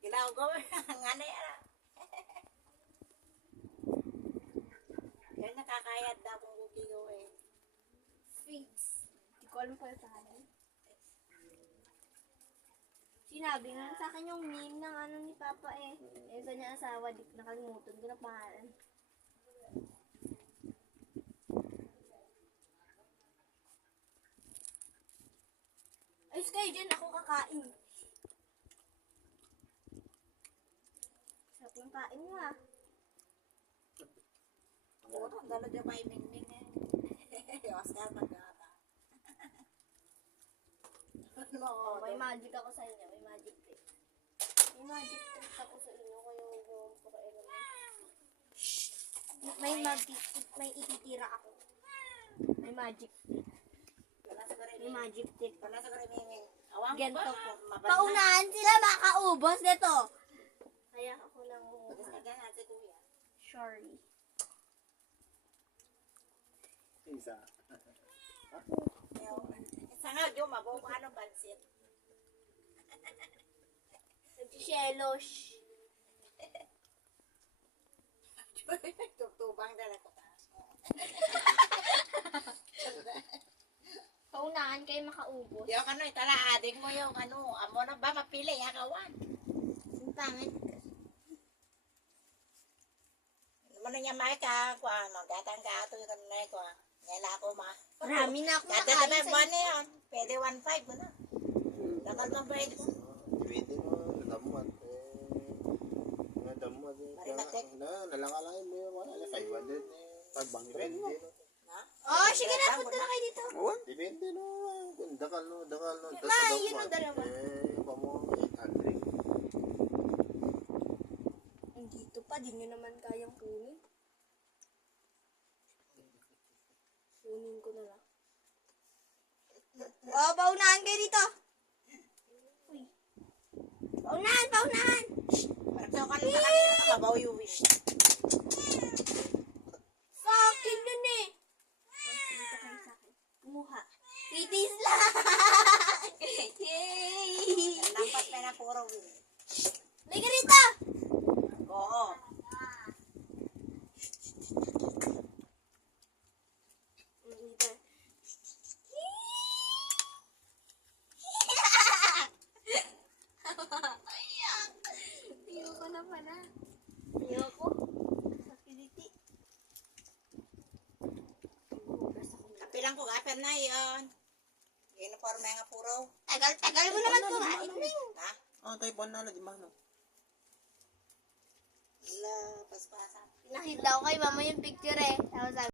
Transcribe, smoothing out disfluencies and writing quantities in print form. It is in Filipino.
Ginagawa nga na yan. Yan nakakayad na kung gugigaw eh. Face. Hindi ko alam pa sa akin. Sinabi nga sa akin yung meme ng ano ni Papa eh. Yung kanyang asawa, di ko nakalimutan ko na pangalan. Ayos kayo dyan, ako kakain. Sarap yung kain mo ah. Oo, ang dalo dyan may ming-ming eh. Oscar mag-ata. Oh, may magic ako sa inyo, may magic trick. May magic trick ako sa inyo, kaya huwag mo pakailan mo. May magic trick, may ititira ako. May magic trick. Wala sa gari May magic trick. Wala sa gari ming-ming. Awang ko Ganto ba? po. Mabasa. Paunahan sila makaubos nito. Kaya ako lang Bagas ka dyan natin kuya. sorry. Isa. Sa nga, Diyo, mabuo ko anong bansit. Nagsiselos. Tutubang na lang ko. Paunahan kayo makaubos. Yung ano, itala, adik mo yung ano, amo na ba mapili, hakawan. Ang pangit. Ano niya may ka, kung ano, gatang ka ato yung kanunay ko, ngayon ako ma. Marami na ako Gata nakain na sa ba na yan? Pwede 1.5 mo na. Dakal bang pwede mo? Pwede mo, nadamuan. Nadamuan. Marimatek. Nalangalay mo yung wala. 500 eh. Pagbang pwede mo. Ha? Oh, sige na, punta na kayo dito. Oo, depende no. Kung dakal no. Ma, yun ang dalawa. Pa mo, 800. Dito pa, di nyo naman kayang kunin. Kunin ko na lang. Oh, paunahan kayo dito. Uy. Paunahan, paunahan. Parang ka na kami yung mabaw yung wish. Sa akin yun eh. Dito kayo sa akin. Kumuha. Titis lang. Yay! Lampas pa na puro win. May rito. Oo. Dito. Ayoko na pala. Ayoko. Sakiliti. Kapilang ko, kapir na yun. Uniforme nga puro. Tagal mo naman kumain. Ha? Ah, tayo po na di mano. Wala, paspasan. Nakita ko kay mama yung picture eh. Tapos sabi